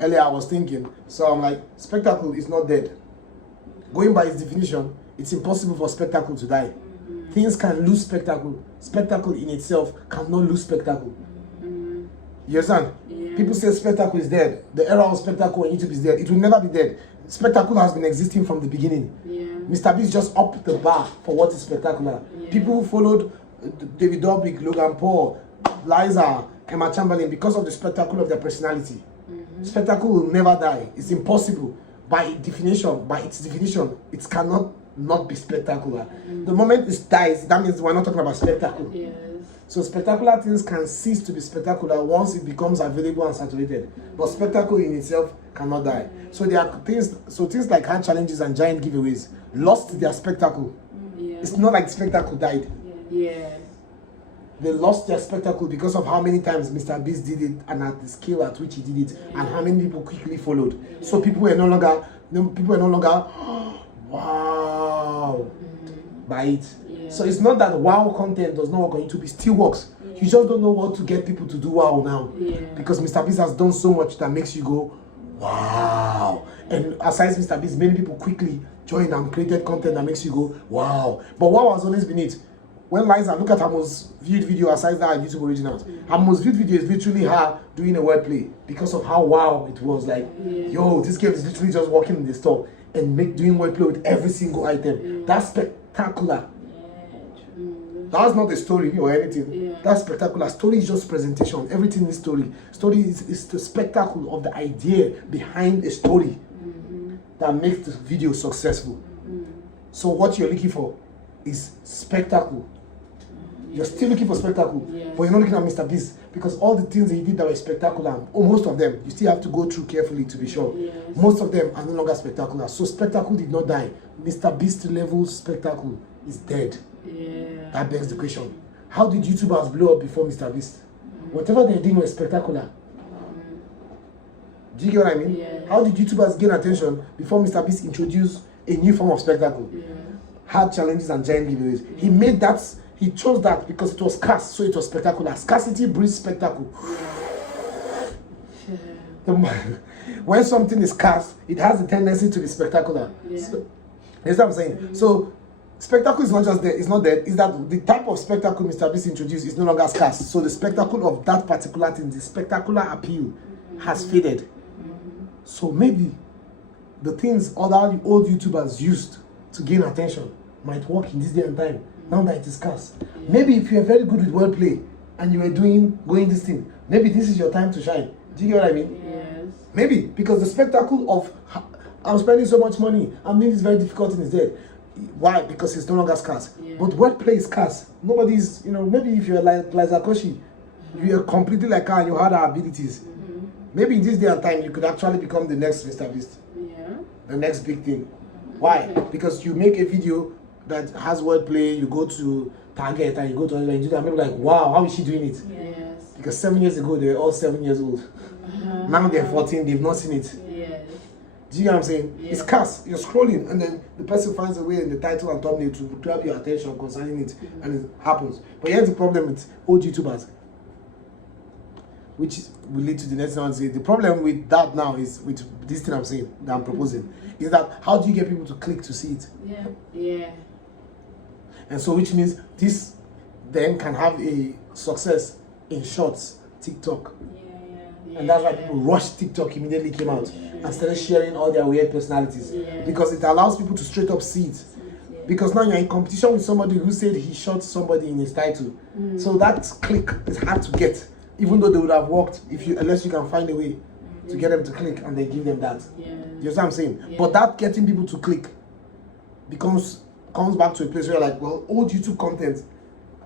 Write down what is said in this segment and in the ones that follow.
earlier I was thinking. So I'm like, spectacle is not dead. Going by its definition, it's impossible for spectacle to die. Things can lose spectacle. Spectacle in itself cannot lose spectacle. You understand? Yeah. People say spectacle is dead. The era of spectacle on YouTube is dead. It will never be dead. Spectacle has been existing from the beginning. Yeah. Mr. Beast just upped the bar for what is spectacular. Yeah. People who followed David Dobrik, Logan Paul, Liza, Emma Chamberlain because of the spectacle of their personality. Spectacle will never die. It's impossible. By its definition, it cannot not be spectacular. The moment it dies, that means we're not talking about spectacle. Yes. So spectacular things can cease to be spectacular once it becomes available and saturated. But spectacle in itself cannot die. So there are things like hard challenges and giant giveaways lost their spectacle. Yeah. It's not like the spectacle died. Yeah. They lost their spectacle because of how many times Mr. Beast did it and at the scale at which he did it and how many people quickly followed. So people were no longer wow by it. Yeah. So it's not that wow content does not work on YouTube, it still works. You just don't know what to get people to do wow now. Yeah. Because Mr. Beast has done so much that makes you go wow. And aside Mr. Beast, many people quickly joined and created content that makes you go wow. But wow has always been it. When Liza, look at her most viewed video aside that YouTube originals. Her most viewed video is literally her doing a wordplay because of how wow it was. Like, yo, this girl is literally just walking in the store and doing wordplay with every single item. That's spectacular. That's not the story or anything. That's spectacular. Story is just presentation. Everything is story. Story is the spectacle of the idea behind a story that makes the video successful. So what you're looking for is spectacle. You're still looking for spectacle, but you're not looking at Mr. Beast because all the things that he did that were spectacular, or most of them, you still have to go through carefully to be sure. Most of them are no longer spectacular. So spectacle did not die. Mr. Beast level spectacle is dead. That begs the question: how did YouTubers blow up before Mr. Beast? Whatever they're doing was spectacular. Do you get what I mean? How did YouTubers gain attention before Mr. Beast introduced a new form of spectacle? Hard challenges and giant giveaways. He made that. He chose that because it was scarce, so it was spectacular. Scarcity breeds spectacle. When something is scarce, it has a tendency to be spectacular. So, that's what I'm saying. So, spectacle is not just there, it's not dead. It's that the type of spectacle Mr. Beast introduced is no longer scarce. So, the spectacle of that particular thing, the spectacular appeal, has faded. So, maybe the things other old YouTubers used to gain attention might work in this day and time. Now that it is scarce. Maybe if you are very good with wordplay and you were going this thing, maybe this is your time to shine. Do you get what I mean? Yes. Maybe because the spectacle of I'm spending so much money, I'm doing this very difficult thing is dead. Why? Because it's no longer scarce. But wordplay is scarce. Nobody's, maybe if you're like Liza Koshy, you're completely like her and you had her abilities. Maybe in this day and time you could actually become the next Mr. Beast. The next big thing. Why? Because you make a video that has wordplay, you go to Target and you go to Nigeria and people are like, wow, how is she doing it? Yes. Because 7 years ago, they were all 7 years old. Now they're 14, they've not seen it. Yes. Do you know what I'm saying? It's scarce. You're scrolling and then the person finds a way in the title and thumbnail to grab your attention concerning it and it happens. But here's the problem with old YouTubers, which will lead to the next one. The problem with that now is, with this thing I'm saying, that I'm proposing, is that how do you get people to click to see it? Yeah. And so which means this then can have a success in shorts, TikTok. And that's why people rushed TikTok immediately came out and started sharing all their weird personalities. Because it allows people to straight up see it. Because now you're in competition with somebody who said he shot somebody in his title. So that click is hard to get. Even though they would have worked unless you can find a way to get them to click and then give them that. You know what I'm saying? But that getting people to click comes back to a place where you're like, well, old YouTube content,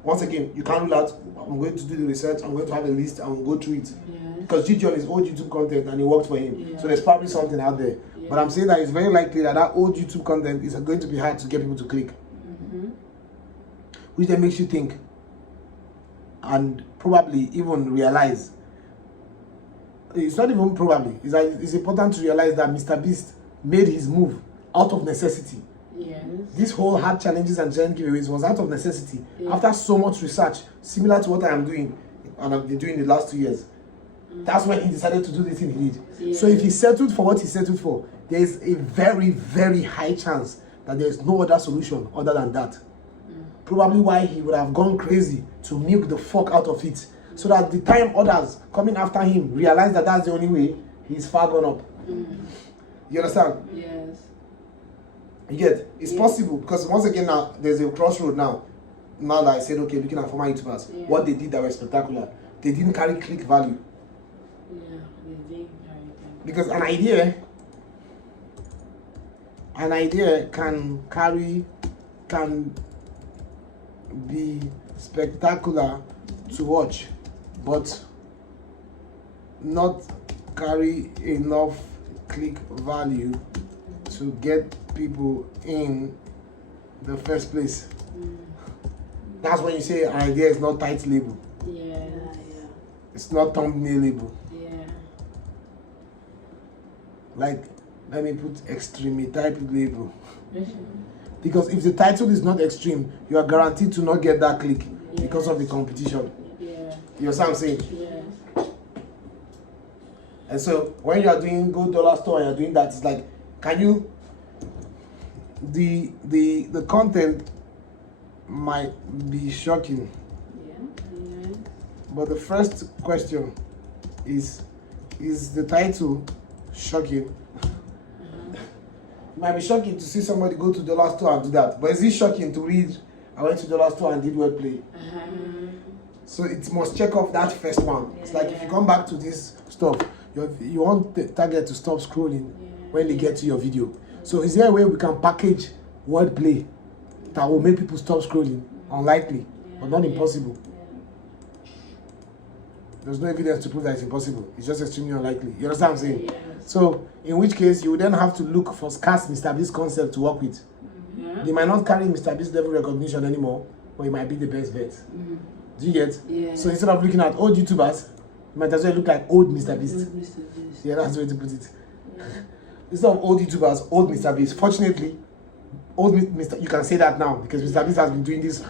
once again, you can't rule out, I'm going to do the research, I'm going to have a list, and we'll go through it. Because Gideon is old YouTube content and it worked for him. So there's probably something out there. But I'm saying that it's very likely that old YouTube content is going to be hard to get people to click. Which then makes you think and probably even realize, it's not even probably, it's important to realize that Mr. Beast made his move out of necessity. This whole hard challenges and giant giveaways was out of necessity. After so much research, similar to what I am doing and I've been doing the last 2 years. That's when he decided to do the thing he did. Yeah. So if he settled for what he settled for, there is a very, very high chance that there is no other solution other than that. Probably why he would have gone crazy to milk the fuck out of it, so that the time others coming after him realize that that's the only way, he's far gone up. You understand? Yes. You get? It's possible, because once again now, there's a crossroad now. Now that I said, okay, looking at former YouTubers, what they did that was spectacular. They didn't carry click value. Yeah, they didn't carry click. Because an idea can be spectacular to watch, but not carry enough click value to get people in the first place. That's when you say an idea is not title label. Yeah. It's not thumbnail label. Yeah. Like, let me put extremely type label. Because if the title is not extreme, you are guaranteed to not get that click because of the competition. Yeah. You know what I'm saying? Yes. And so when you are doing Go Dollar Store and you're doing that, it's like, can you, the content might be shocking. Yeah. But the first question is the title shocking? It might be shocking to see somebody go to dollar store and do that, but is it shocking to read, I went to dollar store and did wordplay? So it must check off that first one. It's like if you come back to this stuff, you want the target to stop scrolling when they get to your video. So is there a way we can package wordplay that will make people stop scrolling? Unlikely, but not impossible. There's no evidence to prove that it's impossible. It's just extremely unlikely. You understand what I'm saying? Yes. So, in which case, you would then have to look for scarce Mr. Beast concept to work with. They might not carry Mr. Beast level recognition anymore, but it might be the best bet. Do you get? Yeah. So, instead of looking at old YouTubers, you might as well look like old Mr. Beast. Old Mr. Beast. Yeah, that's the way to put it. Instead of old YouTubers, old Mr. Beast. Fortunately, old Mr. You can say that now because Mr. Beast has been doing these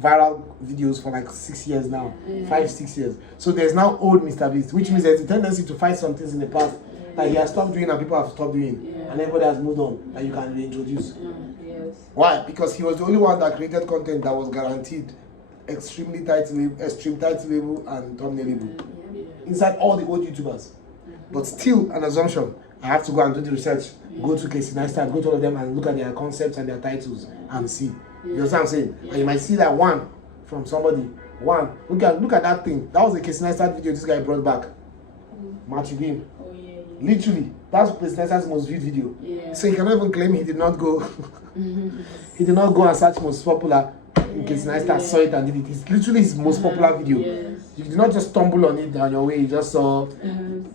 viral videos for like 6 years now, 5-6 years. So there's now old Mr. Beast, which means there's a tendency to find some things in the past that he has stopped doing and people have stopped doing, and everybody has moved on that you can reintroduce. Yes. Why? Because he was the only one that created content that was guaranteed extreme title label and thumbnail label inside all the old YouTubers. But still an assumption. I have to go and do the research, go to Casey Neistat, go to all of them and look at their concepts and their titles and see. You know what I'm saying? And you might see that one from somebody. One. Look at that thing. That was a Casey Neistat video this guy brought back. Matthew Beam. Oh yeah. Literally. That's Casey Neistat's most viewed video. Yeah. So you cannot even claim he did not go he did not go and search most popular in Casey Neistat, saw it and did it. It's literally his most popular video. Yes. You did not just stumble on it on your way, you just saw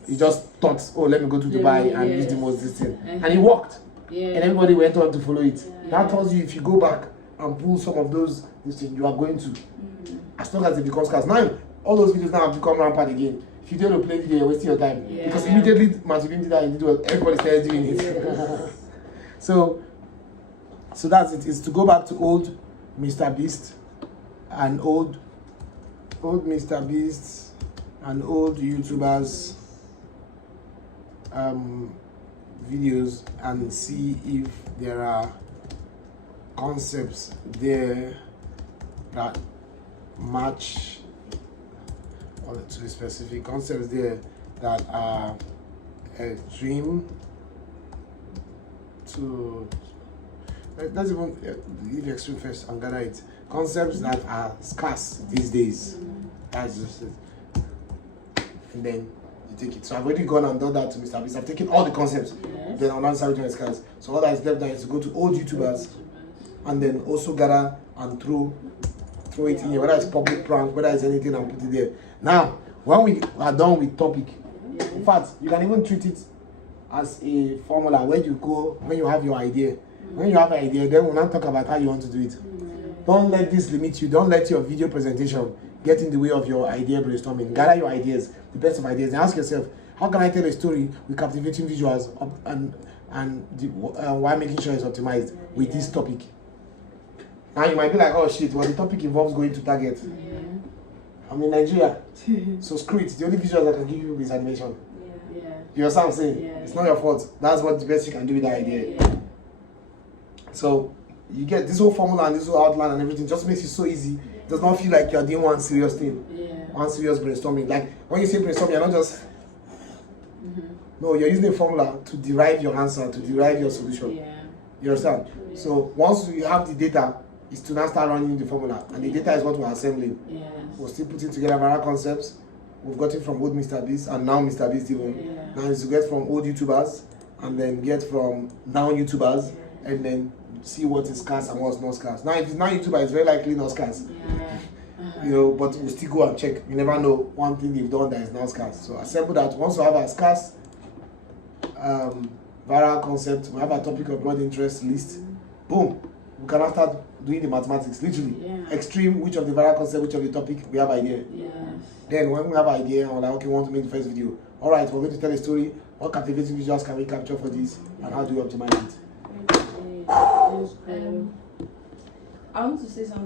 you just thought, oh, let me go to Dubai and use the most this thing. And it worked. Yeah. And everybody went on to follow it. That tells you if you go back and pull some of those things, you are going to. As long as it becomes scarce. Now, all those videos now have become rampant again. If you don't play video, you're wasting your time. Yeah. Because immediately Matthew Beam did that, and did well, everybody started doing it. So that's it. It's to go back to old Mr. Beast and old Mr. Beast and old YouTubers videos and see if there are concepts there that match, or to be specific, concepts there that are extreme to, let's even leave extreme first and gather it. Concepts that are scarce these days. That's just it. And then you take it. So I've already gone and done that to Mr. Beast. I've taken all the concepts. Then I'm not starting to scarce. So all that is left now is to go to old YouTubers and then also gather and throw it in here, whether it's public prank, whether it's anything, and put it there. Now, when we are done with topic, in fact, you can even treat it as a formula where you go when you have your idea. When you have an idea, then we'll not talk about how you want to do it. Don't let this limit you. Don't let your video presentation get in the way of your idea brainstorming. Gather your ideas, the best of ideas, and ask yourself, how can I tell a story with captivating visuals and while making sure it's optimized with this topic? Now you might be like, oh shit, well the topic involves going to Target. I'm in Nigeria. So screw it. The only visuals I can give you is animation. Yeah. You understand what I'm saying? Yeah. It's not your fault. That's what the best you can do with that idea. Yeah. So you get this whole formula and this whole outline and everything just makes it so easy. It does not feel like you're doing one serious thing, Yeah. one serious brainstorming. Like when you say brainstorming, you're not just no, you're using a formula to derive your answer, to derive your solution. Yeah. You understand? So once you have the data, it's to now start running the formula, and the data is what we're assembling. Yes. We're still putting together viral concepts. We've got it from old Mr. Beast and now Mr. Beast even. Yeah. Now it's to get from old YouTubers and then get from now YouTubers and then see what is scarce and what's not scarce. Now if it's now YouTuber, it's very likely not scarce. Yeah. You know, but we'll still go and check. You never know one thing they've done that is not scarce. So assemble that. Once we have a scarce viral concept, we have a topic of broad interest list, boom, we can now start doing the mathematics, literally. Yeah. Extreme, which of the viral concept, which of the topic, we have idea. Yes. Then when we have idea, we're like, okay, we want to make the first video. All right, we're going to tell a story. What captivating visuals can we capture for this, and how do we optimize it? Yes. I want to say something.